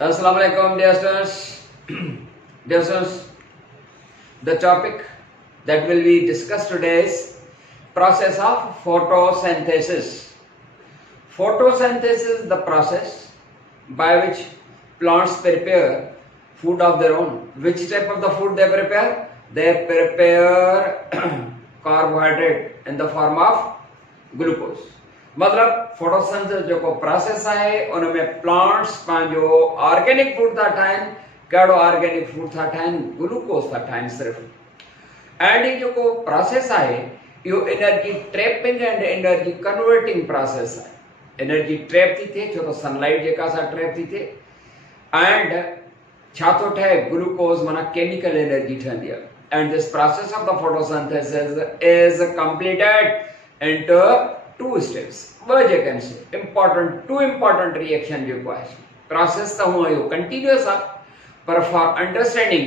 Assalamu alaikum, dear students. Dear students, the topic that will be discussed today is process of photosynthesis. Photosynthesis is the process by which plants prepare food of their own. Which type of the food they prepare? They prepare carbohydrate in the form of glucose. मतलब photosynthesis जो process है उनमें plants पंहिंजो organic food था ठाहिनि कहिड़ो organic food था ठाहिनि ग्लूकोज था ठाहिनि सिर्फ़ एंड ही जो प्रोसेस है इहो energy trapping and energy converting process है एनर्जी ट्रैप थी थिए छो तो सनलाइट जेका सा ट्रैप थी थिए एंड छा थो ठहे ग्लूकोज माना केमिकल एनर्जी ठहंदी आहे and this process of the photosynthesis is completed into two steps two important reaction जो है process तो हुआ यो continuous है पर for understanding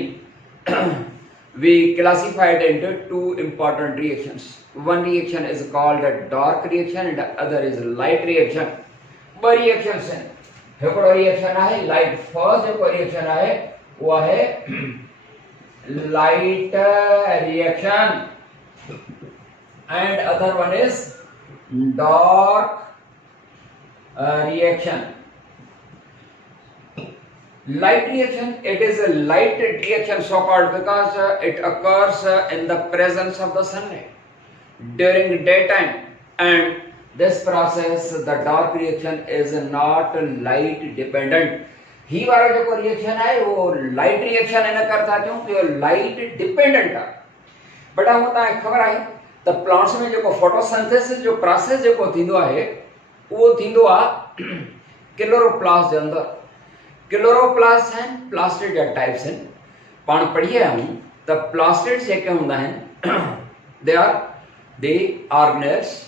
we classified into two important reactions. One reaction is called a dark reaction and the other is light reaction. दो reactions हैं हिकिड़ो reaction है light first जो reaction है वो है light reaction and other one is dark reaction. Light reaction, it is a light reaction so called because it occurs in the presence of the sunlight during daytime, and this process, the dark reaction, is not light dependent. ही वाला जो reaction है वो light reaction in करता क्योंकि वो light dependent है बड़ा होता है खबर है त प्लांट्स में जो फोटोसिंथेसिस जो प्रोसेस जो थींदो आहे वो थींदो आ क्लोरोप्लास्ट जे अंदर क्लोरोप्लास्ट हैं प्लास्टिड जा टाइप्स हैं पाण पढ़िए हम त प्लास्टिड्स जेके हुंदा हैं they are the organelles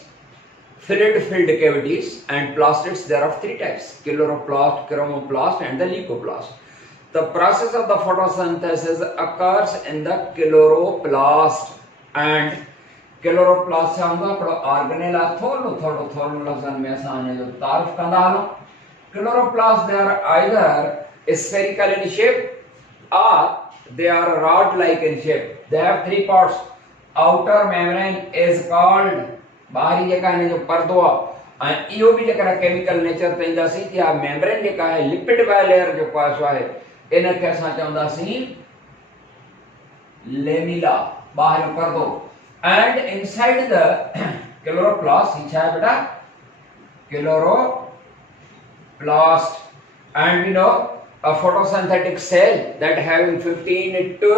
filled cavities and plastids there are three types chloroplast chromoplast and the leucoplast the process of the photosynthesis occurs in the chloroplast and chloroplast छा हूंदो आहे हिकिड़ो ऑर्गेनेल आहे थोरो लफ़्ज़नि में असां हिन जो तारीफ़ कंदा हलूं chloroplast they are either spherical in shape और they are rod like in shape they have three parts outer membrane is called बाहरी जेका हिन जो पर्दो आहे ऐं इहो बि जेकॾहिं केमिकल नेचर ते ईंदासीं त इहा मेम्ब्रेन जेका आहे लिपिड बायलेयर जेको आहे सो आहे इनखे असां चवंदासीं लेमिला ॿाहिरियों पर्दो and inside the chloroplast which है बेटा chloroplast and you know a photosynthetic cell that having 15 to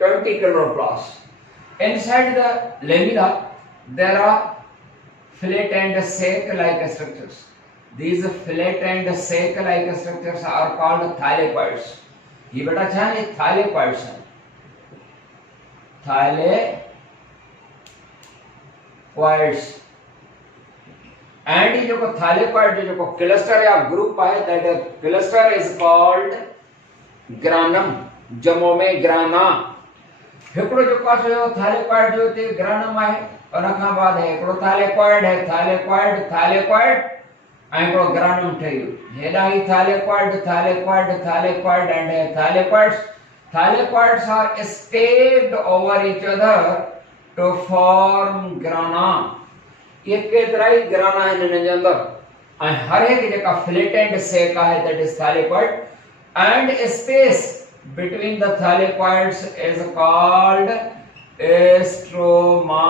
20 chloroplasts inside the lamina there are fillet and sac like structures these fillet and sac like structures are called thylakoids ये बेटा क्या है thylakoids हैं thylakoids and जो thylakoid जो cluster या group है that cluster is called granum जमो में ग्राना हिकिड़ो जो पास जो thylakoid जो ते ग्रानम है उन खां बाद है हिकिड़ो thylakoid है thylakoid ऐं हिकिड़ो ग्रानम ठहियो हेॾा ई thylakoid and thylakoids are stacked over each other to form grana ये केतिरा ई ग्राना आहिनि हिन जे अंदर ऐं हर एक जेका फिलेट एंड सेक आहे that is thylakoid and space between the thylakoids is called stroma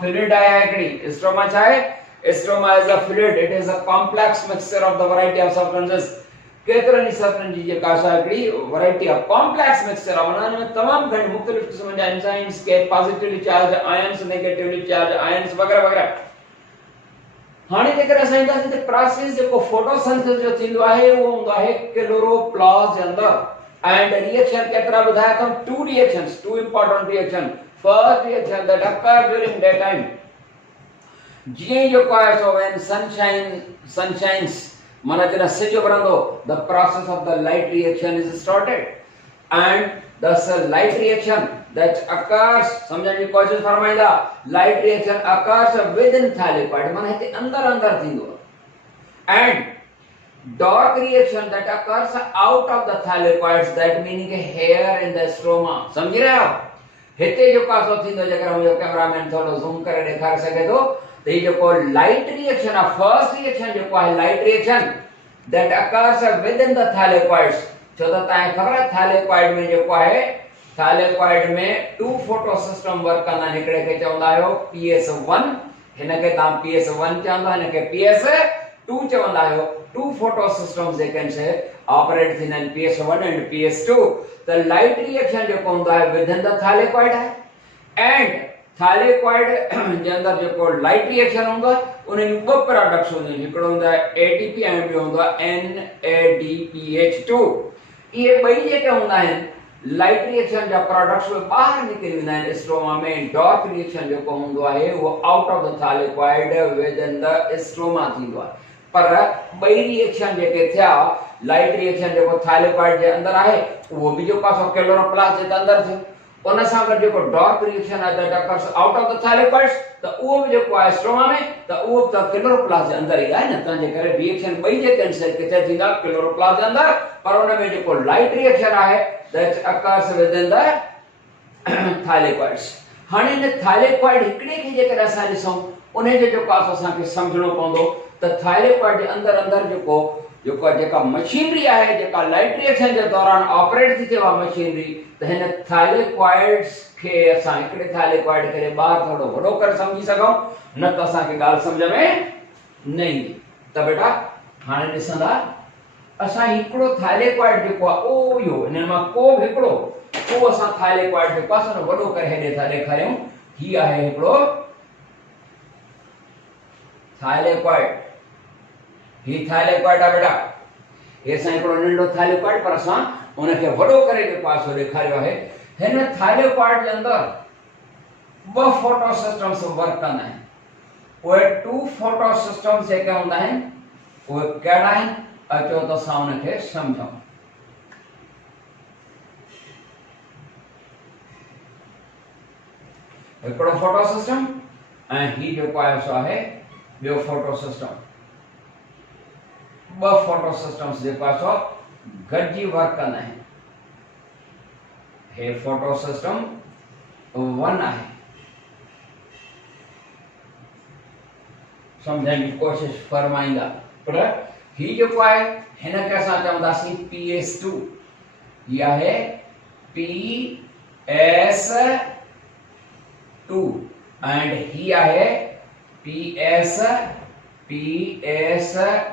fluid है हिकिड़ी stroma छा आहे stroma is a fluid it is a complex mixture of the variety of substances केतिरनि सब्सटेंस जी जेका सा हिकिड़ी वैरायटी ऑफ कॉम्प्लेक्स मिक्सचर आहे उन में तमाम घणी मुख़्तलिफ़ क़िस्म जा एंजाइम्स के positively charge ions negatively charge ions वगैरह वगैरह हाणे जेकर असां ईंदासीं त प्रोसेस जेको फोटोसिंथेसिस जो थींदो आहे उहो हूंदो आहे क्लोरोप्लास्ट जे अंदर एंड रिएक्शन केतिरा ॿुधाया अथऊं two important reaction first reaction that occur during day time जीअं जेको आहे सो व्हेन सनशाइन्स माना जॾहिं सिज उभरंदो the process of the light reaction is started and this light reaction that occurs समझण जी कोशिश फरमाईंदा light reaction occurs with in thylakoid माना हिते अंदर थींदो and dark reaction that occurs out of the thylakoids, that meaning hair in the stroma. समझी रहे हो? हिते जो कासो थींदो जेकर मुझो कैमरामैन थोड़ो ज़ूम करे ॾेखारे सघे थो त ही जेको लाइट रिएक्शन आहे, फर्स्ट रिएक्शन जेको आहे light reaction that occurs within the thylakoids. छो त तव्हांखे ख़बर आहे thylakoid में जेको आहे, thylakoid में टू फोटो सिस्टम वर्क कंदा आहिनि. हिकिड़े खे चवंदा आहियो PS1, हिनखे तव्हां PS1 चवंदा, हिनखे PS2 चवंदा आहियो. टू फोटो सिस्टम्स जेके आहिनि ऑपरेट थींदा आहिनि, PS1 एंड PS2. त लाइट रिएक्शन जेको हूंदो आहे विदिन द thylakoid आहे, एंड thylakoid जे अंदर जेको लाइट रिएक्शन हूंदो आहे उन में ॿ प्रोडक्ट्स हूंदा आहिनि. हिकिड़ो हूंदो आहे ATP ऐं ॿियो हूंदो आहे NADPH2. इहे ॿई जेके हूंदा आहिनि लाइट रिएक्शन जा प्रोडक्ट्स ॿाहिरि निकिरी वेंदा आहिनि स्ट्रोमा में. डार्क रिएक्शन जेको हूंदो आहे उहो out of the thylakoid within the stroma थींदो आहे. पर ॿई रिएक्शन जेके थिया, लाइट रिएक्शन जेको thylakoid जे अंदर आहे उहो बि जेको आहे क्लोरोप्लास्ट जे अंदर थियो. उन सां गॾु जेको डार्क रिएक्शन आहे that occurs out of the thylakoids, त उहो बि जेको आहे स्ट्रोमा में, त उहो त क्लोरोप्लास्ट जे अंदर ई आहे न. तंहिंजे करे रिएक्शन ॿई जेके आहिनि किथे थींदा, क्लोरोप्लास्ट जे अंदर. पर उन में जेको लाइट रिएक्शन आहे that occurs within the thylakoids. हाणे इन thylakoid हिकिड़े खे जेकर असां ॾिसूं उन जो जेको आहे असांखे सम्झणो पवंदो त thylakoid जे अंदर अंदर जेका मशीनरी आहे, जेका लाइट रिएक्शन जे दौरान ऑपरेट थी थिए उहा मशीनरी, त हिन thylakoids खे असां हिकिड़े thylakoid खे ॿाहिरि थोरो वॾो करे सम्झी सघूं, न त असांखे ॻाल्हि सम्झ में न ईंदी. त बेटा हाणे ॾिसंदा असां हिकिड़ो thylakoid जेको आहे ओ इहो हिन मां को बि हिकिड़ो को असां thylakoid जेको आहे असां वॾो करे हेॾे था ॾेखारियूं. ही आहे हिकिड़ो thylakoid. ही thylakoid आहे बेटा. हे असां हिकिड़ो नंढो thylakoid पर असां उनखे वॾो करे जेको आहे सो ॾेखारियो आहे. हिन thylakoid जे अंदर ॿ फोटो सिस्टम्स वर्क कंदा आहिनि. उहे टू फोटो सिस्टम्स जेके हूंदा आहिनि उहे कहिड़ा आहिनि, अचो त असां उनखे सम्झूं. हिकिड़ो फोटो सिस्टम ऐं ही जेको आहे सो आहे ॿियो फोटो सिस्टम. ॿ फोटो सिस्टम्स जेको आहे सो गॾिजी वर्क कंदा आहिनि. हे फोटो सिस्टम 1 आहे. सम्झण जी कोशिश फरमाईंदा. पर ही जेको आहे हिनखे असां चवंदासीं PS2. ही आहे PS2 एंड ही आहे PS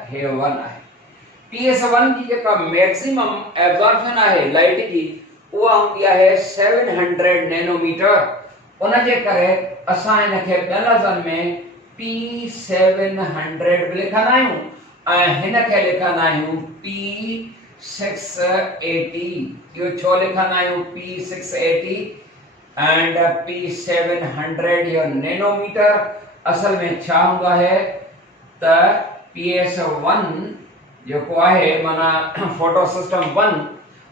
हे 1 आहे. PS1 जी जेका मैक्सिमम एब्जॉर्प्शन आहे लाइट जी उहा हूंदी आहे 700 नैनोमीटर. उन जे करे असां हिनखे ॿियनि लफ़्ज़नि में P700 बि लिखंदा आहियूं ऐं हिनखे लिखंदा आहियूं P680. इहो छो लिखंदा आहियूं P680 एंड P700 इहो नैनोमीटर? असल में छा हूंदो आहे त PS1 जेको आहे माना फोटो सिस्टम 1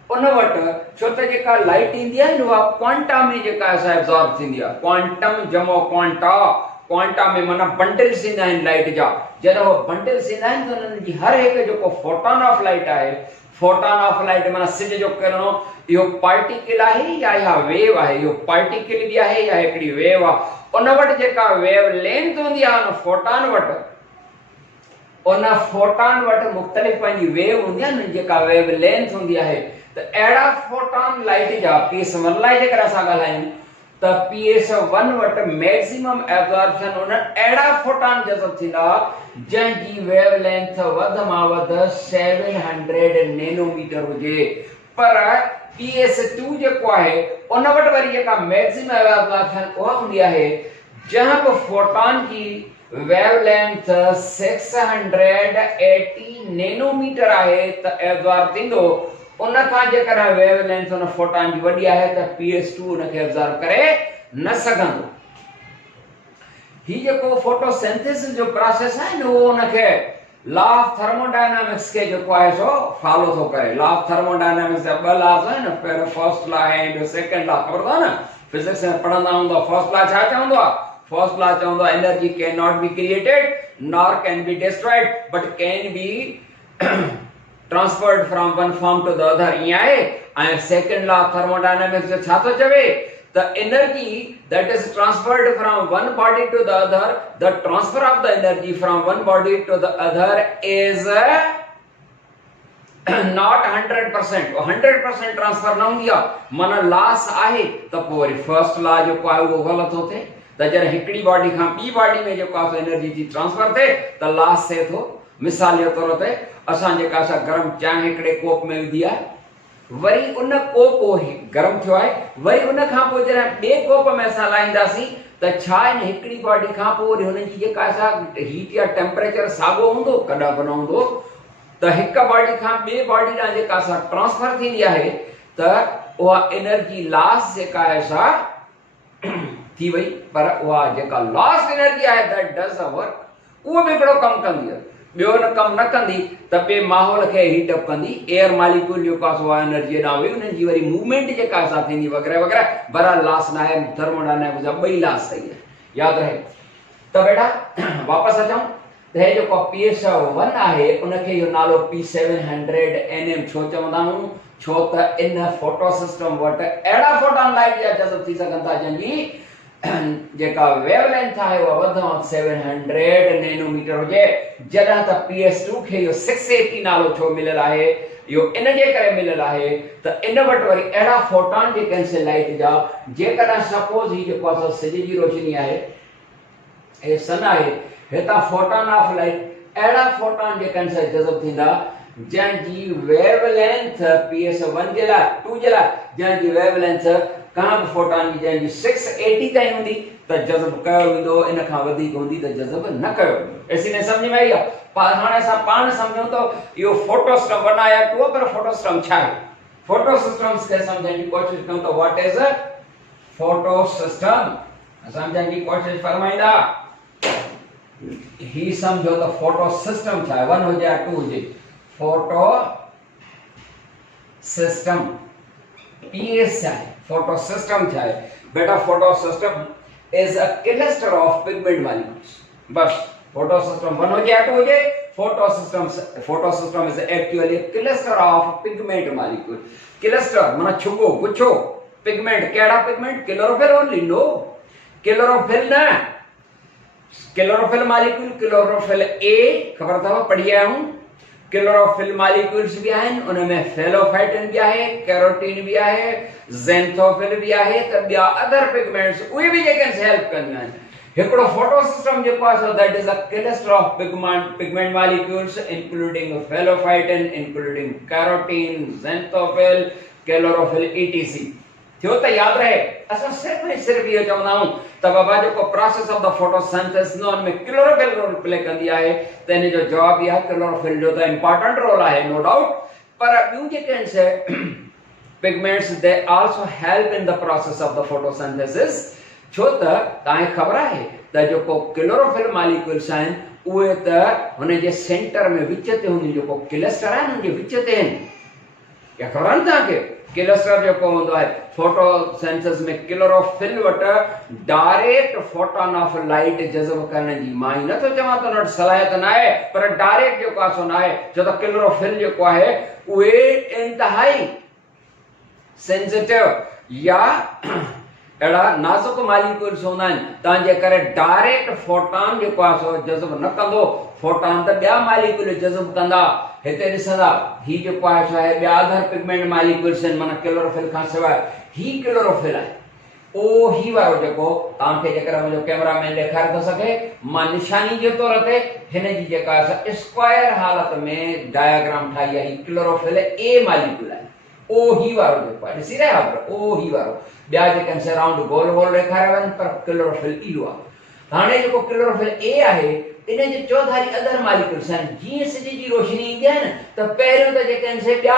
उन वटि छो त जेका लाइट ईंदी आहे न उहा क्वांटा में जेका असां एब्जॉर्ब थींदी आहे. क्वांटम जमो क्वांटा. क्वांटा में माना बंडल्स ईंदा आहिनि लाइट जा. जॾहिं उहे बंडल्स ईंदा आहिनि त उन्हनि जी हर हिकु जेको फोटॉन ऑफ लाइट आहे, फोटॉन ऑफ लाइट माना सिज जो किरणो, इहो पार्टिकल आहे या इहा वेव आहे? इहो पार्टिकल बि आहे या हिकिड़ी वेव आहे? उन वटि जेका वेव लेंथ हूंदी आहे उन फोटॉन वटि मुख़्तलिफ़ पंहिंजी वेव हूंदी आहे न, जेका वेव लेंथ हूंदी आहे. त अहिड़ा फोटॉन लाइट जा PS1 लाइ जेकर असां ॻाल्हायूं त PS1 वटि मैक्सिमम एब्जॉर्प्शन उन अहिड़ा फोटॉन जज़ब थींदा जंहिंजी वेव लेंथ वध मां वध 700 नैनोमीटर हुजे. पर PS2 जेको आहे उन वटि वरी जेका मैक्सिमम एब्जॉर्प्शन उहा हूंदी आहे जहां बि फोटॉन जी वेवलेंथ 680 नैनोमीटर आहे त एब्जॉर्ब थींदो. उन खां जेकर वेवलेंथ उन फोटॉन जी वॾी आहे त PS2 उनखे एब्जॉर्ब करे न सघंदो. ही जेको फोटोसिंथेसिस जो प्रोसेस आहे न उहो उनखे लॉ ऑफ थर्मोडायनामिक्स के जेको आहे सो फॉलो थो करे. लॉ ऑफ थर्मोडायनामिक्स जा ॿ लॉज आहिनि, पहिरियों फर्स्ट लॉ ऐं ॿियो सेकंड लॉ. ख़बर अथव न, फिजिक्स में पढ़ंदा हूंदा. फर्स्ट लॉ छा चवंदो आहे? फर्स्ट लॉ चवंदो आहे energy can not be created nor can be destroyed but can be transferred from one form to the other. And second law of thermodynamics chato chave, the energy that is transferred from one body to the other, the transfer of the energy from one body to the other is not 100%. 100% transfer न हूंदी आहे, माना loss आहे त पोइ worry first law जेको आहे उहो ग़लति थो थिए त जॾहिं हिकिड़ी बॉडी खां ॿी बॉडी में जेको आहे एनर्जी थी ट्रांसफर थिए त लॉस थिए थो। मिसाल जे तौर ते असां जेका असां गरम चांहि हिकिड़े कोप में विधी आहे, वरी उन कोप गरम थियो आहे, वरी उन खां पोइ जॾहिं ॿिए कोप में असां लाहींदासीं त छा इन हिकिड़ी बॉडी खां पोइ वरी हुनजी जेका असां हीट या टेम्परेचर साॻियो हूंदो, कॾहिं बि न हूंदो। त हिक बॉडी खां ॿिए बॉडी ॾांहुं जेका असां ट्रांसफर थींदी आहे त उहा एनर्जी लॉस जेका आहे सा थी वई, पर उहा जेका लॉस एनर्जी आहे दैट डज अ वर्क, उहो बि हिकिड़ो कमु कंदी आहे। ॿियो न कमु न कंदी त ॿिए माहौल खे हीट अप कंदी, एयर मालिक्यूल जेको आहे उहा एनर्जी ॾांहुं वई, उन्हनि जी वरी मूवमेंट जेका असां थींदी वग़ैरह वग़ैरह, बहरहाल लॉस न आहे। थर्मोडायनामिक्स जा ॿई लॉस सही आहे, यादि रहे। त बेटा वापसि अचूं त हे जेको PS1 आहे उनखे इहो नालो P700 छो चवंदा आहियूं, छो त इन फोटो सिस्टम वटि अहिड़ा फोटॉन लाइट जा जज़ब थी सघनि था जंहिंजी जेका वेवलेंथ आहे उहा वधि में 700 नैनोमीटर हुजे, जॾहिं त PS2 खे इहो 680 नालो छो मिलियल आहे, इहो इन जे करे मिलियल आहे त इन वटि वरी अहिड़ा फोटॉन जेके आहिनि लाइट जा, जेकॾहिं सपोज ही जेको आहे सिज जी रोशनी आहे, हे सन आहे, हितां फोटॉन ऑफ लाइट अहिड़ा फोटॉन जेके आहिनि जज़ब थींदा जंहिंजी वेवलेंथ PS1 जे लाइ 2 जे लाइ जंहिंजी वेवलेंथ का बि फोटॉन जी जंहिंजी 680 ताईं हूंदी त जज़ब कयो वेंदो, इन खां वधीक हूंदी त जज़ब न कयो वेंदो। एसी ने समझ में आई आहे? हाणे असां पाण सम्झूं त इहो फोटो सिस्टम बनाया को, पर फोटो सिस्टम छा आहे? फोटो सिस्टम्स खे सम्झण जी कोशिश कयूं त what is a photo system, सम्झण जी कोशिश फरमाईंदा। ही समझो तो फोटो सिस्टम छा है, 1 हो जाए 2 हो जाए। फोटो सिस्टम PS है, फोटो सिस्टम छा है बेटा? Photo system is a cluster of pigment molecules. बस फोटो सिस्टम 1 हो जाए 2 हो जाए। Photo system is actually a cluster of pigment molecule। Cluster माना छुगो गुच्छो, पिगमेंट केड़ा pigment? Chlorophyll only? No, chlorophyll ना, क्लोरोफिल मॉलिक्यूल, क्लोरोफिल ए खबर था पढ़ी आया हूं। क्लोरोफिल मॉलिक्यूल्स भी आहिनि, उनमें फेलोफाइटिन भी आहे, कैरोटीन भी आहे, ज़ैंथोफिल भी आहे, त ॿिया अदर पिगमेंट्स उहे भी जेके हेल्प कंदियूं आहिनि। हिकिड़ो फोटो सिस्टम जेको आहे so that is a cluster of pigment molecules including pheophytin, including carotene, xanthophyll, chlorophyll etc। थियो त याद रहे। असां सिर्फ ये चवंदा आहियूं त बाबा जेको प्रोसेस ऑफ द फोटोसिंथेसिस न उनमें क्लोरोफिल रोल प्ले कंदी आहे, त इन जो जवाब इहा क्लोरोफिल जो त इंपॉर्टेंट रोल आहे, नो डाउट। पर ॿियूं जेके आहिनि से pigments they also help in the process of the photosynthesis. छो त तव्हांखे ख़बर आहे त जेको क्लोरोफिल मॉलिक्यूल्स आहिनि उहे त हुन जे सेंटर में विच ते हूंदी, जेको क्लस्टर आहे हुन जे विच ते आहिनि। क्या ख़बर आहे तव्हांखे? क्लस्टर जेको हूंदो आहे फोटोसिंथेसिस में क्लोरोफिल वटि डायरेक्ट फोटॉन ऑफ लाइट जज़ब करण जी, मां ई नथो चवां त उन वटि सलाहियत न आहे, पर डायरेक्ट जेको आहे सो न आहे। छो त क्लोरोफिल जेको आहे उहे इंतहाई सेंसिटिव या अहिड़ा नाज़ुक मॉलिक्यूल्स हूंदा आहिनि, तंहिंजे करे डायरेक्ट फोटॉन जेको आहे सो जज़ब न कंदो। फोटॉन त ॿिया मॉलिक्यूल जज़ब कंदा। हिते ॾिसंदा ही जेको आहे सो आहे ॿिया अदर पिगमेंट मॉलिक्यूल्स आहिनि, माना क्लोरोफिल खां सवाइ ही क्लोरोफिल आहे। ओ ही वारो जेको तव्हांखे जेकर मुंहिंजो कैमरामैन ॾेखारे थो सघे, मां निशानी जे तौर ते हिन जी जेका आहे स्क्वायर हालत में डायग्राम ठाही आहे। ही क्लोरोफिल ए मॉलिक्यूल आहे। ओ ही वारो जेको आहे ॾिसी रहिया आहियो, ओ ही वारो। ॿिया जेके आहिनि राउंड गोल गोल ॾेखारिया आहिनि, पर क्लोरोफिल इहो आहे। हाणे जेको क्लोरोफिल ए आहे इन जे चौधारी अदर मॉलिक्यूल्स आहिनि। जीअं सिज जी रोशनी ईंदी आहे न त पहिरियों त जेके आहिनि से ॿिया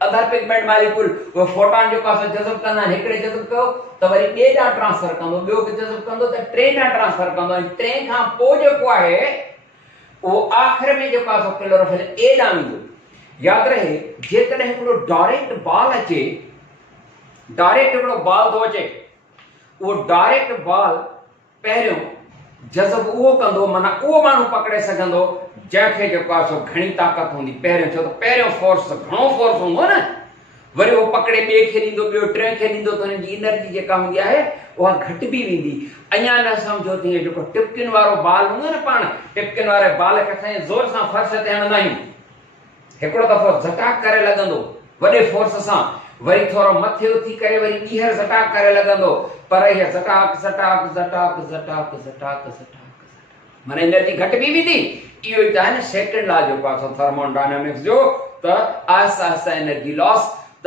अदर पिगमेंट मॉलिक्यूल उहे फोटॉन जेको आहे जज़ब कंदा आहिनि। हिकिड़े जज़ब कयो त वरी ॿिए ॾांहुं ट्रांसफर कंदो, ॿियो बि जज़ब कंदो त टे ॾांहुं ट्रांसफर कंदो, ऐं टे खां पोइ जेको आहे उहो आख़िर में जेको आहे क्लोरोफिल ए ॾांहुं ईंदो। यादि रहे, जेकॾहिं हिकिड़ो डायरेक्ट बॉल अचे, डायरेक्ट हिकिड़ो बॉल थो अचे, उहो डायरेक्ट बॉल पहिरियों जज़ब उहो कंदो माना उहो माण्हू पकड़े सघंदो जंहिंखे जेको आहे सो घणी ताक़त हूंदी पहिरियों, छो त पहिरियों फोर्स घणो फोर्स हूंदो न, वरी उहो पकड़े ॿिए खे ॾींदो, ॿियो टे खे ॾींदो, त हुनजी एनर्जी जेका हूंदी आहे उहा घटिबी वेंदी। अञा न सम्झो तीअं जेको टिपकिन वारो बाल हूंदो न, पाण टिपकिन वारे बाल खे असां ज़ोर सां फर्श ते हणंदा आहियूं, हिकिड़ो दफ़ो झटाक करे लॻंदो वॾे फोर्स सां, वरी थोरो मथे उथी करे वरी ॿीहर झटाक करे लॻंदो, पर इहा झटाक झटाक झटाक झटाक झटाक झटाक माना एनर्जी घटिबी वेंदी। इहो ई त आहे न सेकेंड लॉ जेको आहे थर्मोडायनेमिक्स जो, त आहिस्ता आहिस्ता एनर्जी लॉस। त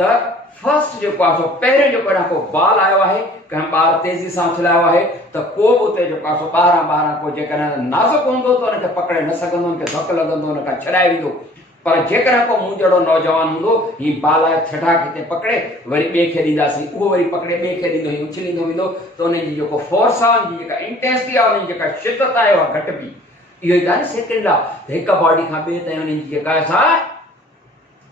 फर्स्ट जेको आहे सो पहिरियों जेको को बाल आयो आहे, कंहिं ॿार तेज़ी सां उछलायो आहे, त को बि उते जेको आहे सो ॿाहिरां को जेकॾहिं नाज़ुक हूंदो त हुनखे पकड़े न सघंदो, हुनखे धकु लॻंदो, हुनखां छॾाए वेंदो। पर जेकॾहिं को मूं जहिड़ो नौजवान हूंदो, हीउ बाल आहे छठा हिते पकड़े वरी ॿिए खे ॾींदासीं, उहो वरी पकड़े ॿिए खे ॾींदो, हीउ उछलींदो वेंदो, त हुनजी जेको फोर्स आहे, हुनजी जेका इंटेंसिटी आहे, हुनजी जेका शिदत आहे उहा घटिबी। इहो ई त आहे न सेकेंड लॉ, हिकु बॉडी खां ॿिए ताईं हुनजी जेका आहे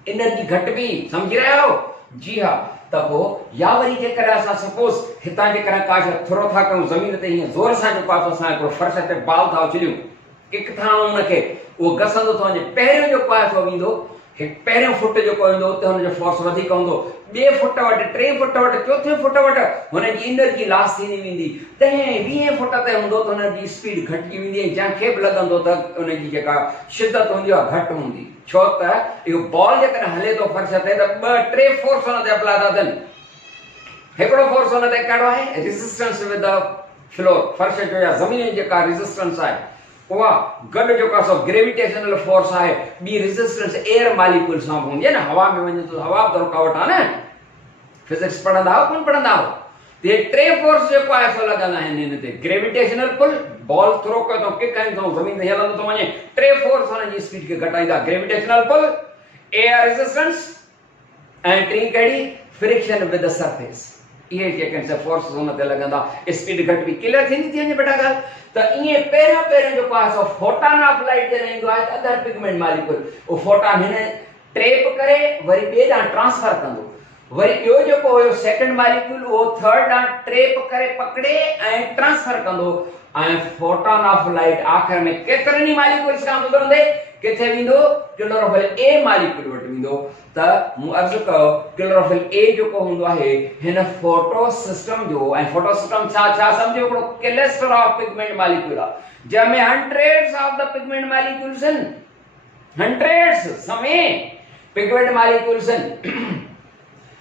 एनर्जी घटिबी। सम्झी रहिया आहियो? जी हा। त पोइ या वरी जेकॾहिं असां सपोज हितां जेकॾहिं का थोरो था कयूं ज़मीन ते हीअं ज़ोर सां जेको आहे असां हिकिड़ो फर्श ते बाल था उछलियूं, किक था हणूं हुनखे, उहो घसंदो थो वञे, पहिरियों जेको आहे सो वेंदो, पहिरियों फुट जेको ईंदो उते हुनजो फोर्स वधीक हूंदो, ॿिए फुट वटि, टे फुट वटि, चोथे फुट वटि हुनजी एनर्जी लॉस थींदी वेंदी, 10-20 फुट ते हूंदो त हुनजी स्पीड घटिजी वेंदी, जंहिंखे बि लॻंदो त हुनजी जेका शिदत हूंदी आहे घटि हूंदी। छो त इहो बॉल जेकॾहिं हले थो फर्श ते त 2-3 फोर्स हुन ते अप्लाई था थियनि। हिकिड़ो फोर्स हुन ते कहिड़ो आहे? रेजिस्टेंस विद द फ्लोर, फर्श जो या ज़मीन जी जेका रेजिस्टेंस आहे उहा गॾु जेको आहे सो ग्रेविटेशनल फोर्स आहे, ॿी रेजिस्टेंस एयर मॉलिक्यूल सां हूंदी आहे न, हवा में वञे थो, हवा बि रुकावट आहे न, फिजिक्स पढ़ंदा हो कोन पढ़ंदा हो? ये टे फोर्स जेको आहे सो लॻंदा आहिनि हिन ते, ग्रेविटेशनल पुल, बॉल थ्रो कयो थो, किक हणी थो, ज़मीन ते हलंदो थो वञे, टे फोर्स हुनजी स्पीड खे घटाईंदा, ग्रेविटेशनल पुल, एयर रेजिस्टेंस ऐं टी कहिड़ी? Friction with the surface. इहे जेके से फोर्स हुन ते लॻंदा, स्पीड घटिबी। क्लियर थींदी थी वञे बेटा ॻाल्हि? त ईअं पहिरियों जेको आहे सो फोटॉन ऑफ लाइट जॾहिं ईंदो आहे त अदर पिगमेंट मॉलिक्यूल उहो फोटॉन हिन ट्रेप करे वरी ॿिए ॾांहुं ट्रांसफर कंदो, वरी ॿियो जेको हुयो सेकंड मॉलिक्यूल उहो थर्ड ॾांहुं ट्रेप करे पकड़े ऐं ट्रांसफर कंदो, ऐं फोटॉन ऑफ लाइट आख़िर में केतिरनि ई मॉलिक्यूल्स खां गुज़रंदे किथे वेंदो? क्लोरोफिल ए मॉलिक्यूल वटि वेंदो। त मूं अर्ज़ु कयो क्लोरोफिल ए जेको हूंदो आहे हिन फोटो सिस्टम जो, ऐं फोटो सिस्टम छा सम्झो हिकिड़ो क्लस्टर ऑफ पिगमेंट मॉलिक्यूल आहे जंहिंमें hundreds of the pigment molecules आहिनि, हंड्रेड्स समेत पिगमेंट मॉलिक्यूल्स आहिनि,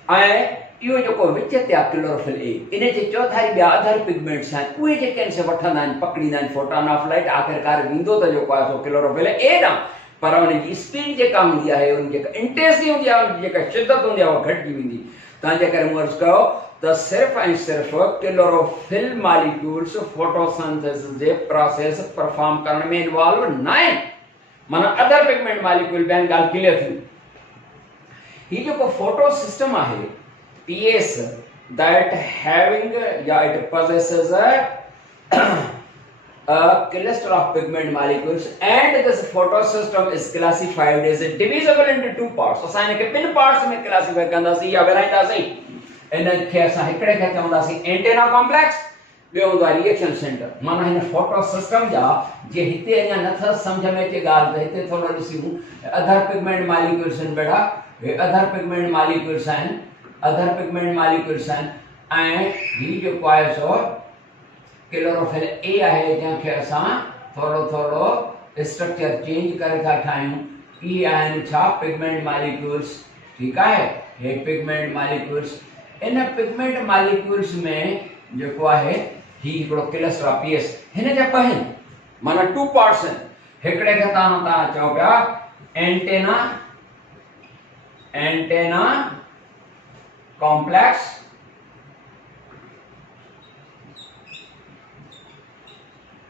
ऐं इहो जेको विच ते आहे क्लोरोफिल ए, इन जे चौधारी ॿिया अदर पिगमेंट्स आहिनि, उहे जेके आहिनि से वठंदा आहिनि, पकड़ींदा आहिनि फोटॉन ऑफ लाइट, आख़िरकार वेंदो त जेको आहे सो क्लोरोफिल ए ॾांहुं, पर हुनजी स्पीड जेका हूंदी आहे, हुन जेका इंटेंसिटी हूंदी आहे, हुनजी जेका शिदत हूंदी आहे उहा घटिजी वेंदी। तंहिंजे करे मूं अर्ज़ु कयो त सिर्फ़ु ऐं सिर्फ़ु क्लोरोफिल मॉलिक्यूल्स फोटोसिंथेसिस जे प्रोसेस परफॉर्म करण में इन्वॉल्व न आहिनि, माना अदर पिगमेंट मॉलिक्यूल बि आहिनि। ॻाल्हि क्लियर थी? हीउ जेको फोटो सिस्टम आहे PS that having it possesses a cluster of pigment molecules, and this photosystem is classified as divisible into two parts. असां इनखे ॿिनि पार्ट्स में क्लासिफाई कंदासीं या विराईंदासीं। इनखे असां हिकिड़े खे चवंदासीं एंटेना कॉम्प्लेक्स, ॿियो हूंदो आहे रिएक्शन सेंटर। माना हिन फोटो सिस्टम जा जे हिते अञा नथा सम्झ में अचे ॻाल्हि त हिते थोरो ॾिसूं, अदर पिगमेंट मॉलिक्यूल्स आहिनि बेटा, हे अदर पिगमेंट मॉलिक्यूल्स आहिनि, अदर पिगमेंट मॉलिक्यूल्स आहिनि, ऐं हीउ जेको आहे सो क्लोरोफिल ए आहे जंहिंखे असां थोरो स्ट्रक्चर चेंज करे था ठाहियूं। इहे आहिनि छा? Pigment molecules. ठीकु आहे, हे पिगमेंट मॉलिक्यूल्स। इन पिगमेंट मॉलिक्यूल्स में जेको आहे ही हिकिड़ो क्लस्टर आहे PS, हिन जा ॿ आहिनि, माना 2 पार्ट्स आहिनि। हिकिड़े खे तव्हां चओ पिया एंटेना कॉम्प्लेक्स,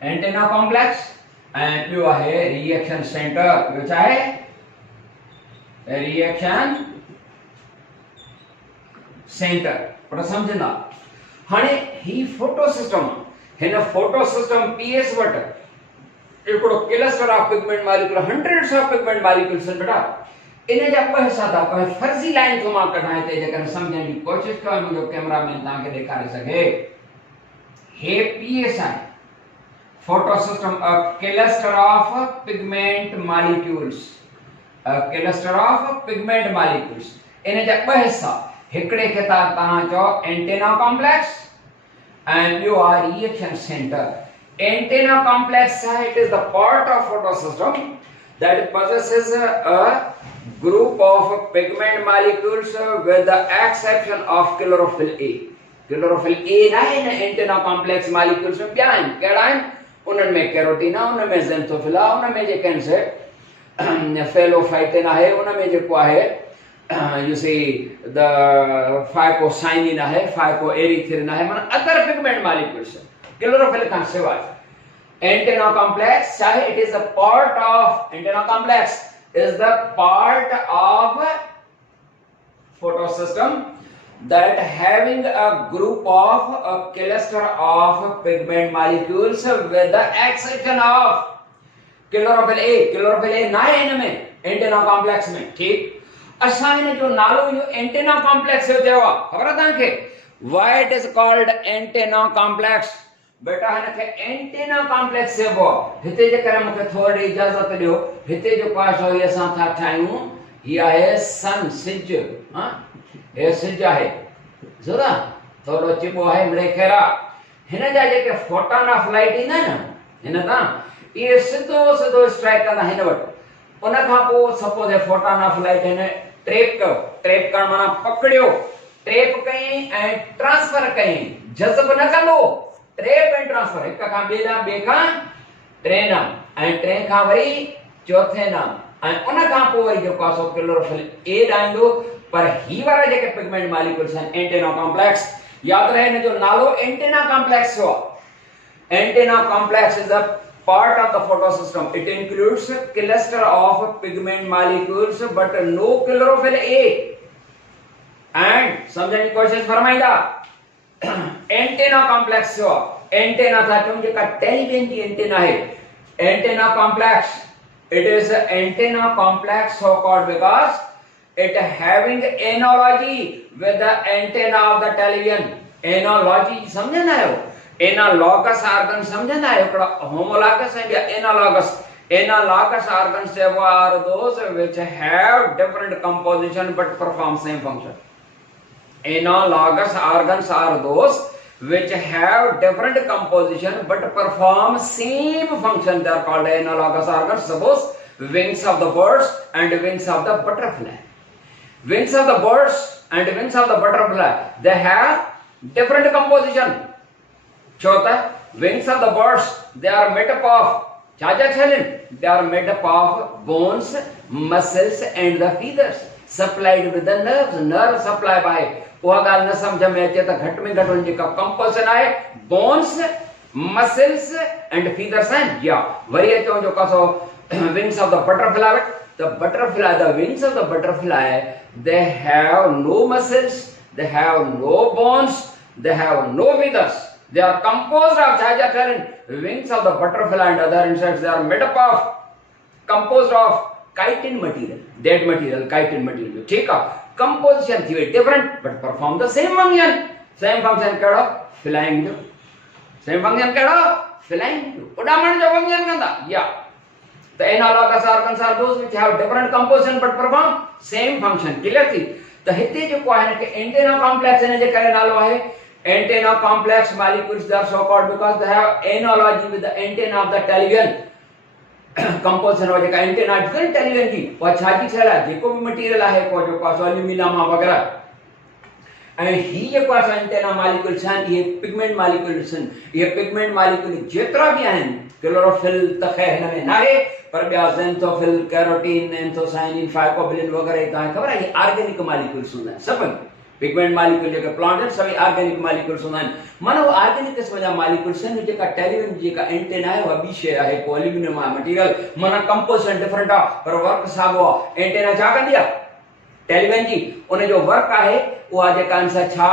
एंटेना कॉम्प्लेक्स, ऐं ॿियो आहे रिएक्शन सेंटर। ॿियो छा आहे? Reaction centre. पर सम्झंदा हाणे ही फोटो सिस्टम, हिन फोटो सिस्टम PS वटि हिकिड़ो cluster of pigment molecule, hundreds of pigment molecules आहिनि बेटा। इन जा ॿ हिसा था पवनि, फर्ज़ी लाइन थो मां कढां हिते, जेकॾहिं सम्झण जी कोशिशि कयो मुंहिंजो कैमरामैन तव्हांखे ॾेखारे सघे। हे PS आहे, photosystem, a cluster of pigment molecules, a cluster of pigment molecules. इन जा ॿ हिस्सा, हिकिड़े खे तव्हां चओ antenna complex and you are reaction center. Antenna complex, it is the part of photosystem that possesses a group of pigment molecules with the exception of chlorophyll A. Chlorophyll A ना है ना antenna complex molecules में क्या है? क्या है? उनमें carotene है, उनमें ज़ेंथोफिल है, उनमें जो कैंसर फेलोफाइटिन है, उनमें जो क्या है you see the phycocyanin है, phycoerythrin है, मतलब other pigment molecules. Chlorophyll का सिवाय. Antenna complex, चाहे it is a part of antenna complex is the part of photosystem that having a group of a cluster of pigment molecules with the exception of chlorophyll A. Chlorophyll A ना है इनमें antenna complex में, ठीक? असां हिन जो नालो इहो antenna complex जो चयो आहे, ख़बर आहे तव्हांखे? Why it is called antenna complex? बेटा हिन खे एंटेना कॉम्प्लेक्स चइबो आहे। हिते जे करे मूंखे थोरी इजाज़त ॾियो, हिते जो पास हो असां था ठाहियूं, हीअ आहे सन, सिज, हां हे सिज आहे, ज़रा थोरो चिबो आहे मिड़े खेरा। हिन जा जेके फोटॉन ऑफ लाइट ईंदा आहिनि न, हिन तां इहे सिधो सिधो स्ट्राइक कंदा हिन वटि। उन खां पोइ सपोज फोटॉन ऑफ लाइट हिन ट्रैप कयो, ट्रैप करण माना पकड़ियो, ट्रैप कई ऐं ट्रांसफर कई, जज़ब न कंदो, ट्रैप ऐं ट्रांसफर, हिक खां ॿिए ॾांहुं, ॿिए खां टे ॾांहुं ऐं टे खां वरी चौथे ॾांहुं ऐं उन खां पोइ वरी जेको आहे सो क्लोरोफिल ए ॾांहुं। पर ही वारा जेके पिगमेंट मॉलिक्यूल्स आहिनि एंटेना कॉम्प्लेक्स, यादि रहे हिन जो नालो एंटेना कॉम्प्लेक्स जो आहे। Antenna complex is a part of the photosystem. It includes a cluster of pigment molecules but no chlorophyll A. And समझने की कोशिश फरमाइंदा, एंटेना कॉम्प्लेक्स जो एंटेना था क्यों जेका टेलीविजन की एंटेना है, antenna complex, it is an antenna complex so called because it having analogy with the antenna of the television. Analogy समझे ना हो? Analogous organs समझे ना हो? Homologous है या analogous? Analogous organs are those which have different composition but perform same function. Analogous organs are those which have different composition but perform same function. They are called analogous organs. Suppose wings of the birds and wings of the butterfly. Wings of the birds and wings of the butterfly, they have different composition. Chota, wings of the birds, they are made up of they are made up of bones, muscles and the feathers supplied with the nerves. Nerve supply by उहा ॻाल्हि न सम्झ में अचे त घटि में घटि जेका कंपोजिशन आहे बोन्स मसल्स एंड फीदर्स आहिनि या वरी अचो जेका so wings of the butterfly the butterfly the wings of the butterfly they have no muscles they have no bones they have no feathers they are composed of wings of the butterfly and other insects. They are made up of composed of chitin material, dead material, chitin material. ठीक है, composition थी different but perform the same function. Same function करो flying जो, same function करो flying जो, उड़ान जो function कंदा या the analogous organs are those which have different composition but perform same function. clear थी? तो हिते जो को है कि एंटेना कॉम्प्लेक्स ने जे करे नालो है antenna complex molecules. They are so called because they have analogy with the antenna of the television. Composition हो जेका एंटेना अॼुकल्ह टेलीविजन जी उहा छा जी ठहियल आहे जेको बि मटीरियल आहे को जेको आहे एल्यूमिनियम वग़ैरह ऐं ही जेको आहे एंटेना मॉलिक्यूल्स आहिनि इहे पिगमेंट मॉलिक्यूल्स आहिनि इहे पिगमेंट मॉलिक्यूल जेतिरा बि आहिनि क्लोरोफिल त ख़ैर हिन में नाहे पर ॿिया ज़ेंथोफिल कैरोटीन एंथोसाइनिन फाइकोबिलिन वग़ैरह तव्हांखे ख़बर आहे इहे ऑर्गेनिक मॉलिक्यूल्स हूंदा आहिनि सभु पिगमेंट मॉलिक्यूल जेके प्लांट आहिनि सभई ऑर्गेनिक मॉलिक्यूल्स हूंदा आहिनि माना उहे ऑर्गेनिक क़िस्म जा मॉलिक्यूल्स आहिनि जेका टेलीविजन जेका एंटेना आहे उहा ॿी शइ आहे को एल्यूमिनियम आहे मटीरियल माना कंपोजिशन डिफरेंट आहे पर वर्क साॻियो आहे एंटेना छा कंदी आहे टेलीविजन जी उन जो वर्क आहे उहा जेका आंसर छा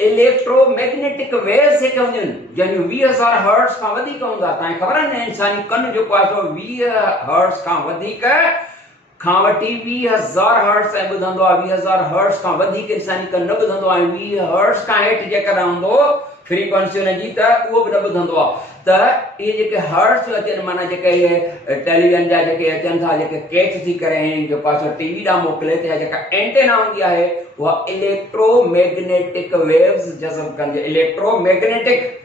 इलेक्ट्रोमैग्नेटिक वेव्स जेके हूंदियूं आहिनि जंहिंजूं 20,000 हर्ट्ज़ खां वधीक हूंदा तव्हांखे ख़बर आहे न इंसानी कनु जेको आहे सो 20 हर्ट्ज़ खां वधीक खां वठी 20,000 हर्ट्ज़ ताईं ॿुधंदो आहे 20,000 हर्ट्ज़ खां वधीक इंसानी कनु न ॿुधंदो आहे 20 हर्ट्ज़ खां हेठि जेकॾहिं हूंदो फ्रीक्वेंसी हुनजी त उहो बि न ॿुधंदो आहे त ये जेके हर्ट्स अचनि माना जेके ये टेलीविजन जा जेके अचनि था जेके कैच थी करे जो पासो टीवी ॾांहुं मोकिले थी जेका एंटेना हूंदी आहे उहा इलेक्ट्रोमैग्नेटिक वेव्स जज़ब कंदी इलेक्ट्रोमैग्नेटिक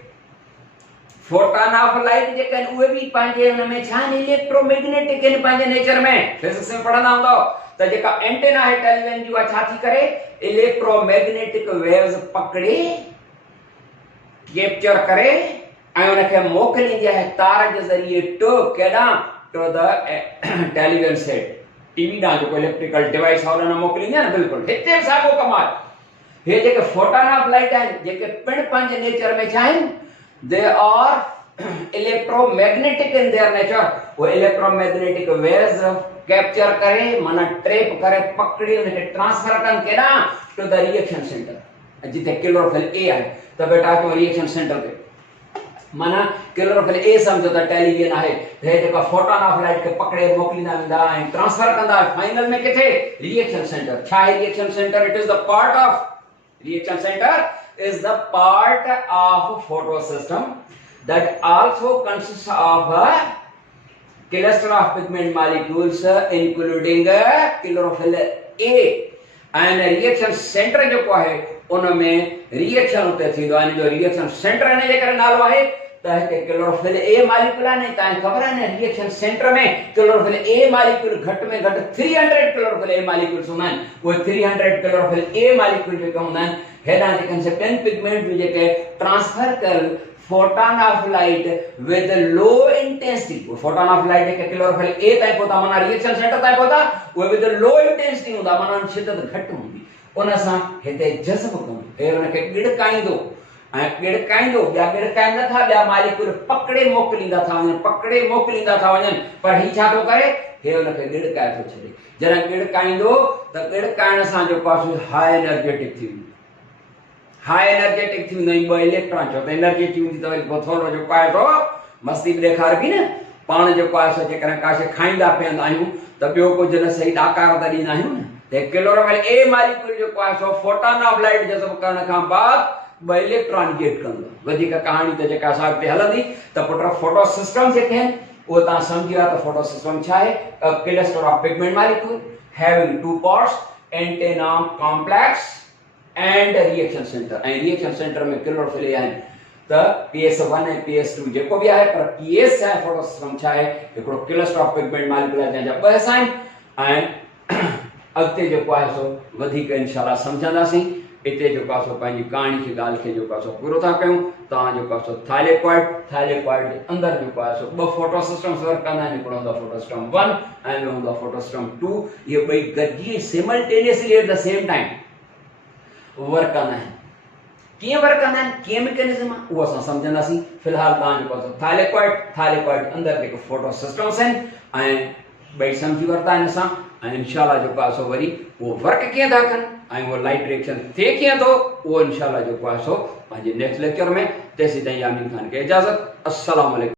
फोटॉन ऑफ लाइट जेके आहिनि उहे बि पंहिंजे हुन में छा आहिनि इलेक्ट्रोमैग्नेटिक आहिनि पंहिंजे नेचर में फिजिक्स में पढ़ंदा हूंदव त जेका एंटेना आहे टेलीविजन जी उहा छा थी करे इलेक्ट्रोमैग्नेटिक वेव्स पकड़े कैप्चर करे ऐं उनखे मोकिलींदी आहे तार जे ज़रिए केॾां to the television set TV ॾांहुं जेको इलेक्ट्रिकल डिवाइस आहे उन मोकिलींदी आहे न बिल्कुलु हिते बि साॻियो कमाल हे जेके फोटॉन ऑफ लाइट आहिनि जेके पिण पंहिंजे नेचर में छा आहिनि they are electromagnetic in their nature वो इलेक्ट्रोमैग्नेटिक वेव्स कैप्चर करे माना ट्रैप करे पकड़ी उनखे ट्रांसफर कनि केॾां टू द रिएक्शन सेंटर जिथे क्लोरोफिल ए आहे त बेटा तो रिएक्शन सेंटर ते माना क्लोरोफिल ए समझो त टेलीविजन आहे हे जेका फोटॉन ऑफ लाइट खे पकड़े मोकिलींदा वेंदा ऐं ट्रांसफर कंदा फाइनल में किथे रिएक्शन सेंटर छा आहे reaction centre it is the part of reaction center is the part of photosystem that also consists of a cluster of pigment molecules including chlorophyll A and reaction center जेको आहे उन में reaction उते थींदो आहे जो रिएक्शन सेंटर इन जे करे नालो आहे त हिते क्लोरोफिल ए मॉलिक्यूल आहे तव्हांखे ख़बर आहे न रिएक्शन सेंटर में क्लोरोफिल ए मॉलिक्यूल घटि में घटि 300 क्लोरोफिल ए मॉलिक्यूल्स हूंदा आहिनि उहे 300 क्लोरोफिल ए मॉलिक्यूल जेके हूंदा आहिनि हेॾां जेके सेकेंड पिगमेंट में जेके ट्रांसफर कयल photon of light with low intensity photon of light जेके क्लोरोफिल ए ताईं पहुता माना रिएक्शन सेंटर ताईं पहुता उहे विद लो इंटेंसिटी हूंदा माना शिदत घटि हूंदी उन सां हिते जज़ब कंदो हे उनखे गिड़काईंदो ऐं गिड़काईंदो ॿिया गिड़काइनि नथा ॿिया मॉलिक्यूल पकड़े मोकिलींदा था वञनि पर ही छा थो करे हे उनखे गिड़काए थो छॾे जॾहिं गिड़काईंदो त गिड़काइण सां जेको आहे हाई एनर्जेटिक थी वेंदो हाई एनर्जेटिक थी वेंदो ॿ इलेक्ट्रॉन छो त एनर्जी थी वेंदी त वरी पोइ थोरो जेको आहे थो मस्ती बि ॾेखारबी न पाण जेको आहे जेकॾहिं काशे खाईंदा पीअंदा आहियूं त ॿियो कुझु न सही ॾाकार त ॾींदा आहियूं न त क्लोरोफिल ए मॉलिक्यूल जेको आहे सो फोटॉन ऑफ लाइट जज़ब करण खां बाद ॿ इलेक्ट्रॉन जेट कंदो वधीक कहाणी त जेका असां अॻिते हलंदी त पुट फोटो सिस्टम जेके आहिनि उहो तव्हां सम्झी विया त फोटो सिस्टम छा आहे अ cluster of pigment molecule having two parts antenna complex and reaction centre ऐं रिएक्शन सेंटर में क्लोरोफिल ए आहिनि त PS1 ऐं PS2 जेको बि आहे पर PS छा आहे फोटो सिस्टम छा आहे हिकिड़ो क्लस्टर ऑफ पिगमेंट मॉलिक्यूल आहे जंहिंजा ॿ हिसा आहिनि ऐं अॻिते जेको आहे सो वधीक इंशाल्लाह सम्झंदासीं इते जेको आहे सो पंहिंजी कहाणी खे ॻाल्हि खे जेको आहे सो पूरो था कयूं तव्हां जेको आहे सो थाइलेकॉइड जे अंदरि जेको आहे सो ॿ फोटो सिस्टम्स वर्क कंदा आहिनि हिकिड़ो हूंदो आहे फोटो सिस्टम 1 ऐं ॿियो हूंदो आहे फोटो सिस्टम 2 इहे ॿई गॾिजी simultaneously at the same time work कंदा आहिनि कीअं वर्क कंदा आहिनि कीअं मैकेनिज्म आहे उहो असां सम्झंदासीं फ़िलहाल तव्हां जेको आहे थाइलेकॉइड अंदरि जेके फोटो सिस्टम्स आहिनि ऐं ॿई सम्झी वरिता आहिनि असां ऐं इंशाल्लाह जेको आहे सो वरी उहो वर्क कीअं था कनि ऐं उहो लाइट रिएक्शन थिए कीअं थो उहो इंशाल्लाह जेको आहे सो पंहिंजे नेक्स्ट लेक्चर में तेसीं ताईं यामीन ख़ान खे इजाज़त अस्सलाम वालेकुम।